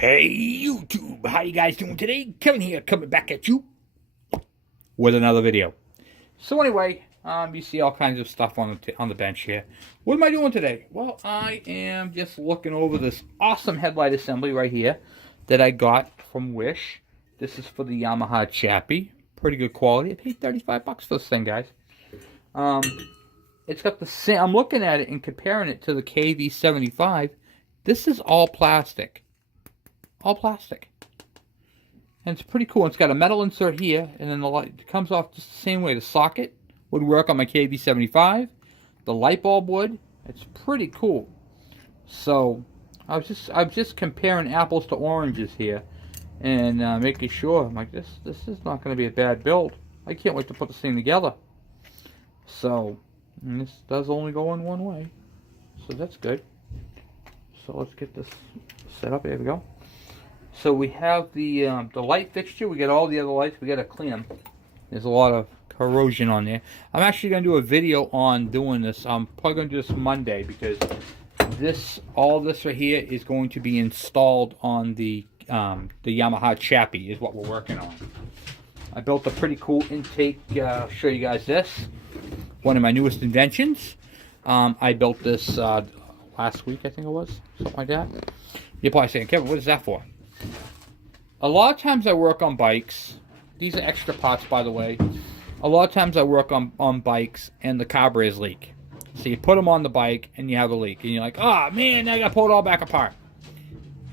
Hey YouTube, how you guys doing today? Kevin here, coming back at you with another video. So anyway, you see all kinds of stuff on the bench here. What am I doing today? Well, I am just looking over this awesome headlight assembly right here that I got from Wish. This is for the Yamaha Chappie. Pretty good quality. I paid 35 bucks for this thing, guys. It's got the same. I'm looking at it and comparing it to the KV75. This is all plastic. All plastic. And it's pretty cool. It's got a metal insert here, and then the light comes off just the same way. The socket would work on my KV75. The light bulb would. It's pretty cool. So I was just comparing apples to oranges here, and making sure. I'm like, this is not going to be a bad build. I can't wait to put this thing together. So, and this does only go in one way, so that's good. So let's get this set up. There we go. So we have the light fixture. We got all the other lights. We got to clean them. There's a lot of corrosion on there. I'm actually going to do a video on doing this. I'm probably going to do this Monday because all this right here is going to be installed on the Yamaha Chappie is what we're working on. I built a pretty cool intake. I'll show you guys this. One of my newest inventions. I built this last week, I think it was. Something like that. You're probably saying, Kevin, what is that for? A lot of times I work on bikes. These are extra parts, by the way. A lot of times I work on bikes and the carburetors leak. So you put them on the bike and you have a leak. And you're like, oh man, I got to pull it all back apart.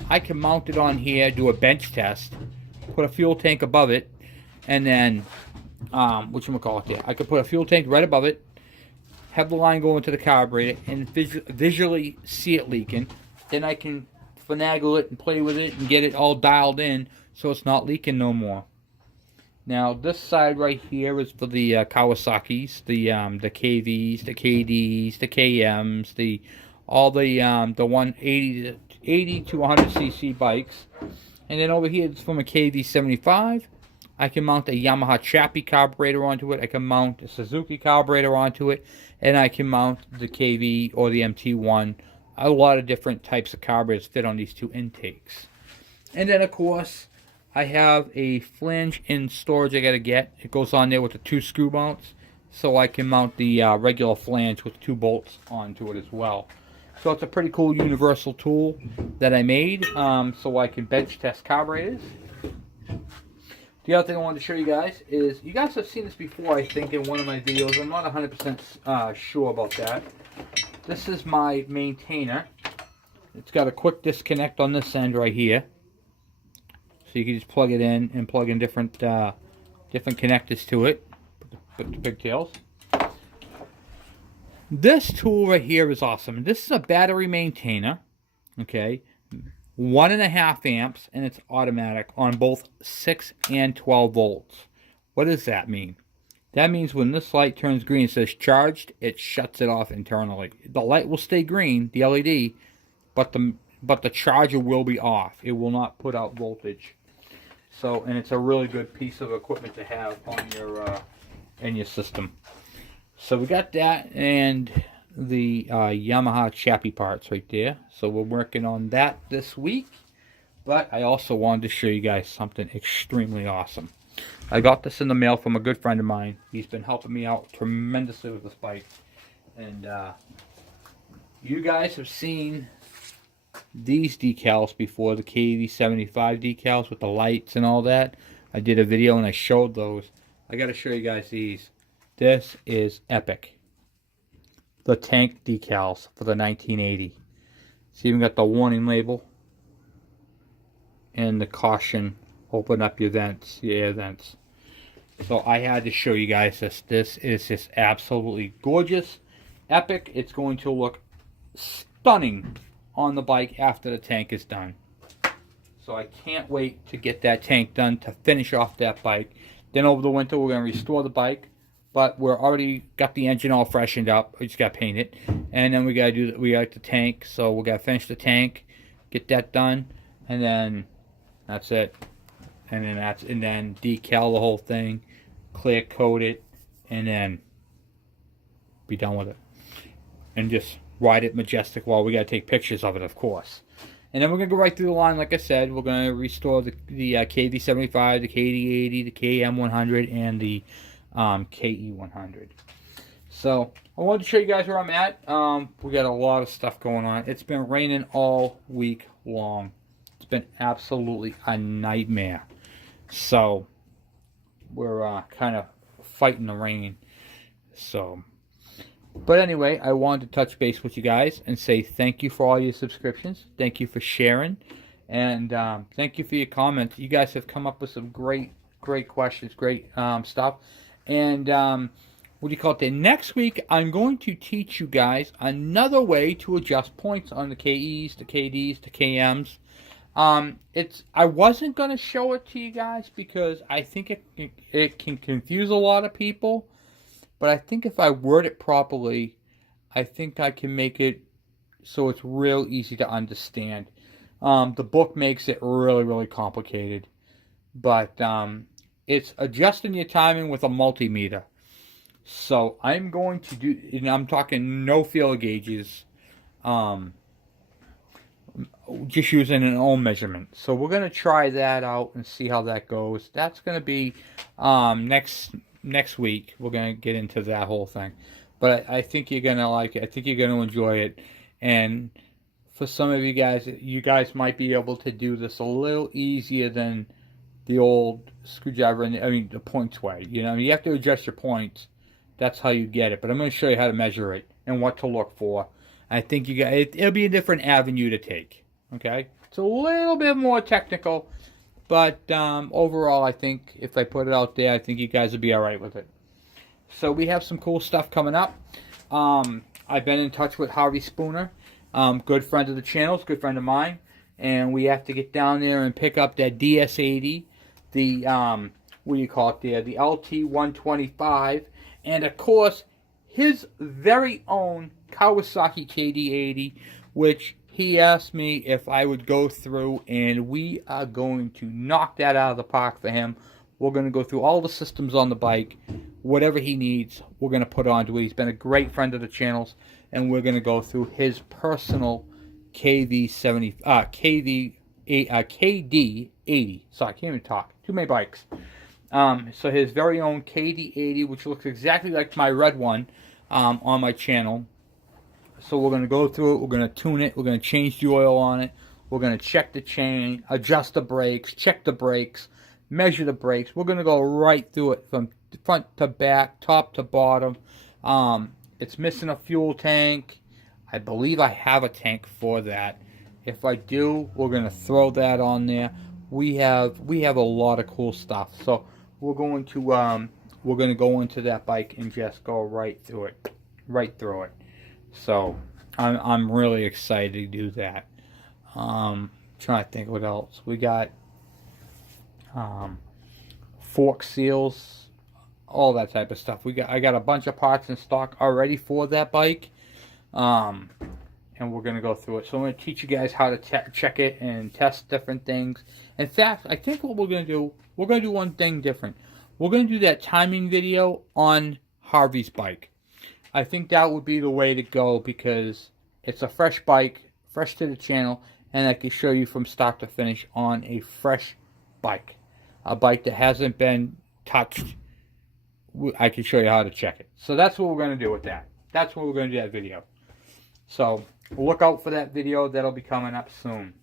I can mount it on here, do a bench test, put a fuel tank above it, and then, whatchamacallit there. I could put a fuel tank right above it, have the line go into the carburetor, and visually see it leaking. Then I can finagle it and play with it and get it all dialed in so it's not leaking no more. Now this side right here is for the Kawasaki's, the KVs, the KDs, the KMs, all the 180 to 100 cc bikes. And then over here it's from a KV75. I can mount a Yamaha Chappie carburetor onto it. I can mount a Suzuki carburetor onto it, and I can mount the KV or the MT1. A lot of different types of carburetors fit on these two intakes. And then, of course, I have a flange in storage I got to get. It goes on there with the 2 screw mounts, so I can mount the regular flange with 2 bolts onto it as well. So it's a pretty cool universal tool that I made so I can bench test carburetors. The other thing I wanted to show you guys is, you guys have seen this before, I think, in one of my videos. I'm not 100% sure about that. This is my maintainer. It's got a quick disconnect on this end right here. So you can just plug it in and plug in different connectors to it. Put the pigtails. This tool right here is awesome. This is a battery maintainer. Okay. 1.5 amps, and it's automatic on both 6 and 12 volts. What does that mean? That means when this light turns green, it says charged, it shuts it off internally. The light will stay green, the LED, but the charger will be off. It will not put out voltage. So, and it's a really good piece of equipment to have on your in your system. So we got that and the Yamaha Chappie parts right there. So we're working on that this week. But I also wanted to show you guys something extremely awesome. I got this in the mail from a good friend of mine. He's been helping me out tremendously with this bike. And you guys have seen these decals before, the KV75 decals with the lights and all that. I did a video and I showed those. I got to show you guys these. This is epic. The tank decals for the 1980. It's even got the warning label and the caution. Open up your vents, your air vents. So I had to show you guys this. This is just absolutely gorgeous, epic. It's going to look stunning on the bike after the tank is done. So I can't wait to get that tank done to finish off that bike. Then over the winter we're going to restore the bike, but we're already got the engine all freshened up. We just got to paint it, and then we got the tank. So we got to finish the tank, get that done, and then that's it. And then decal the whole thing, clear coat it, and then be done with it. And just ride it majestic while we got to take pictures of it, of course. And then we're going to go right through the line, like I said. We're going to restore the KV75, the KD80, the KM100, and the KE100. So, I wanted to show you guys where I'm at. We got a lot of stuff going on. It's been raining all week long. It's been absolutely a nightmare. So, we're kind of fighting the rain. So, but anyway, I wanted to touch base with you guys and say thank you for all your subscriptions. Thank you for sharing. And thank you for your comments. You guys have come up with some great questions, great stuff. And what do you call it? Next week, I'm going to teach you guys another way to adjust points on the KEs, the KDs, the KMs. I wasn't going to show it to you guys because I think it can confuse a lot of people. But I think if I word it properly, I think I can make it so it's real easy to understand. The book makes it really, really complicated. But it's adjusting your timing with a multimeter. So I'm going to do, and I'm talking no field gauges, just using an ohm measurement. So we're going to try that out and see how that goes. That's going to be next week. We're going to get into that whole thing. But I think you're going to like it. I think you're going to enjoy it. And for some of you guys might be able to do this a little easier than the old screwdriver, the points way. You know, you have to adjust your points. That's how you get it. But I'm going to show you how to measure it and what to look for. I think it'll be a different avenue to take. Okay? It's a little bit more technical. But overall, I think if I put it out there, I think you guys will be all right with it. So we have some cool stuff coming up. I've been in touch with Harvey Spooner. Good friend of the channel. Good friend of mine. And we have to get down there and pick up that DS80. The, what do you call it there? The LT125. And, of course, his very own Kawasaki KD80, which he asked me if I would go through, and we are going to knock that out of the park for him. We're going to go through all the systems on the bike. Whatever he needs, we're going to put onto it. He's been a great friend of the channel's, and we're going to go through his personal KD80. Sorry, I can't even talk. Too many bikes. So his very own KD80, which looks exactly like my red one on my channel. So we're going to go through it. We're going to tune it. We're going to change the oil on it. We're going to check the chain, adjust the brakes, check the brakes, measure the brakes. We're going to go right through it from front to back, top to bottom. It's missing a fuel tank. I believe I have a tank for that. If I do, we're going to throw that on there. We have a lot of cool stuff. So we're going to go into that bike and just go right through it. So I'm really excited to do that. Trying to think what else we got. Fork seals, all that type of stuff. I got a bunch of parts in stock already for that bike. And we're going to go through it. So I'm going to teach you guys how to check it and test different things. In fact, I think what we're going to do one thing different. We're going to do that timing video on Harvey's bike. I think that would be the way to go because it's a fresh bike, fresh to the channel, and I can show you from start to finish on a fresh bike. A bike that hasn't been touched. I can show you how to check it. So that's what we're going to do with that. That's what we're going to do that video. So look out for that video. That'll be coming up soon.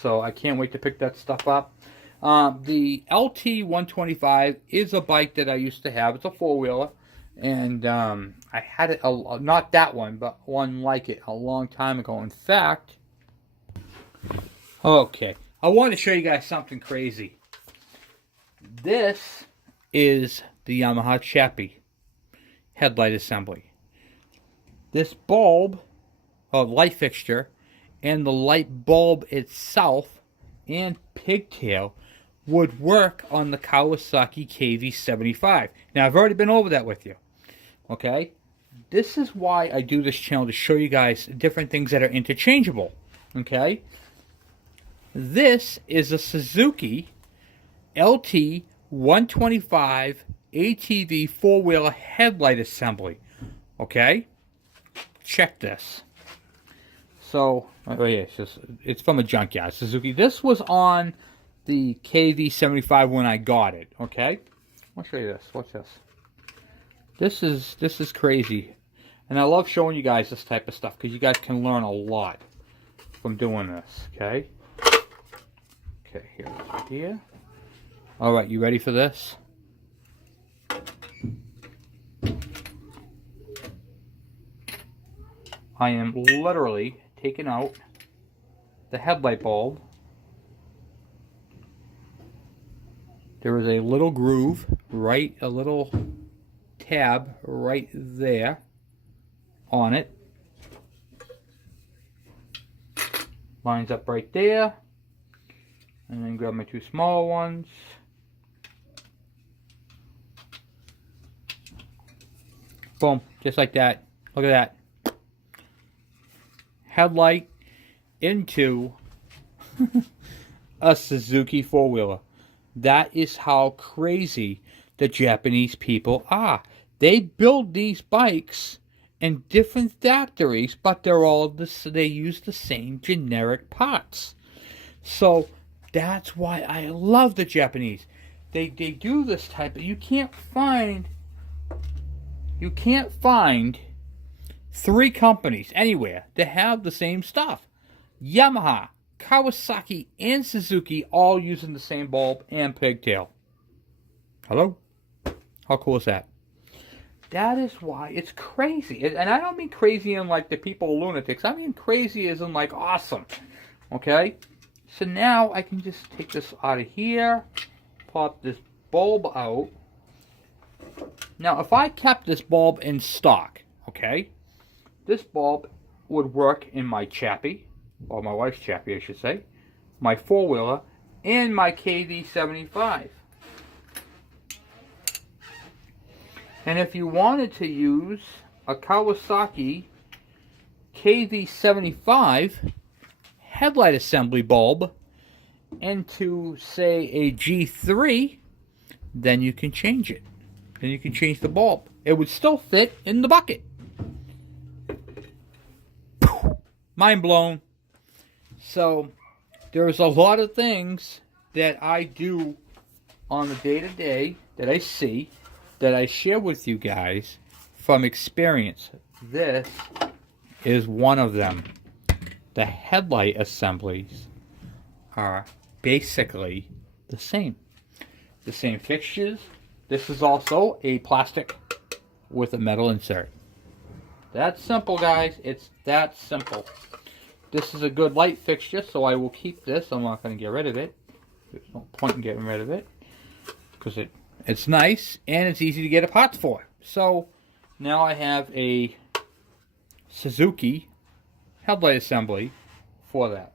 So I can't wait to pick that stuff up. The LT125 is a bike that I used to have. It's a four-wheeler. And I had it, not that one, but one like it a long time ago. In fact, okay, I want to show you guys something crazy. This is the Yamaha Chappie headlight assembly. This bulb, light fixture, and the light bulb itself and pigtail would work on the Kawasaki KV75. Now, I've already been over that with you. Okay? This is why I do this channel, to show you guys different things that are interchangeable. Okay? This is a Suzuki LT125 ATV four-wheeler headlight assembly. Okay? Check this. So, Oh yeah, it's from a junkyard Suzuki. This was on the KV75 when I got it. Okay, I'll show you this. Watch this. This is crazy, and I love showing you guys this type of stuff because you guys can learn a lot from doing this. Okay. Okay, here it is right here. All right, you ready for this? I am literally taking out the headlight bulb. There is a little groove, right, a little tab right there on it. Lines up right there. And then grab my two small ones. Boom, just like that. Look at that. Headlight into a Suzuki four-wheeler. That is how crazy the Japanese people are. They build these bikes in different factories, but they use the same generic parts. So that's why I love the Japanese. They do this type of, you can't find three companies anywhere that have the same stuff. Yamaha, Kawasaki, and Suzuki all using the same bulb and pigtail. Hello? How cool is that? That is why it's crazy. And I don't mean crazy in like the people are lunatics. I mean crazy as in like awesome. Okay? So now I can just take this out of here, pop this bulb out. Now if I kept this bulb in stock, okay, this bulb would work in my Chappie, or my wife's Chappie I should say, my four-wheeler, and my KV75. And if you wanted to use a Kawasaki KV75 headlight assembly bulb into, say, a G3, then you can change it. Then you can change the bulb. It would still fit in the bucket. Mind blown. So, there's a lot of things that I do on the day-to-day that I see, that I share with you guys from experience. This is one of them. The headlight assemblies are basically the same. The same fixtures. This is also a plastic with a metal insert. That's simple, guys. It's that simple. This is a good light fixture, so I will keep this. I'm not going to get rid of it. There's no point in getting rid of it because it's nice and it's easy to get parts for. So now I have a Suzuki headlight assembly for that.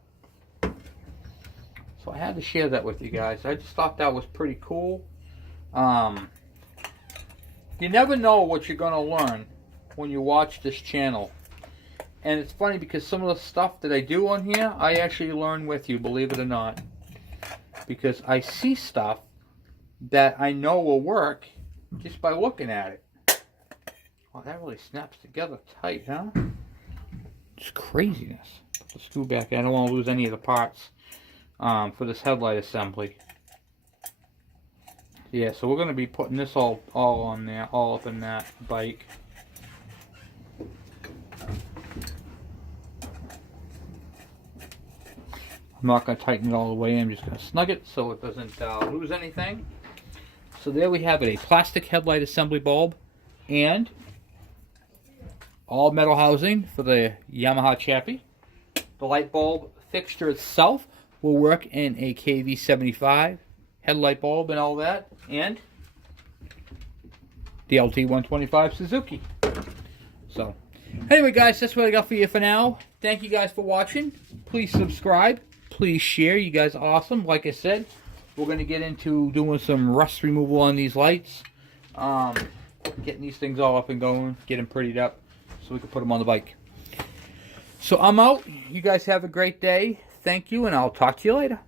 So I had to share that with you guys. I just thought that was pretty cool. You never know what you're going to learn when you watch this channel. And it's funny because some of the stuff that I do on here, I actually learn with you, believe it or not. Because I see stuff that I know will work just by looking at it. Wow, that really snaps together tight, huh? It's craziness. Put the screw back. I don't want to lose any of the parts for this headlight assembly. Yeah, so we're going to be putting this all on there, all up in that bike. I'm not going to tighten it all the way. I'm just going to snug it so it doesn't lose anything. So there we have it, a plastic headlight assembly bulb and all metal housing for the Yamaha Chappie. The light bulb fixture itself will work in a KV75 headlight bulb and all that, and the LT125 Suzuki. So anyway, guys, that's what I got for you for now. Thank you guys for watching. Please subscribe. Please share. You guys are awesome. Like I said, we're going to get into doing some rust removal on these lights. Getting these things all up and going. Get them prettied up so we can put them on the bike. So I'm out. You guys have a great day. Thank you, and I'll talk to you later.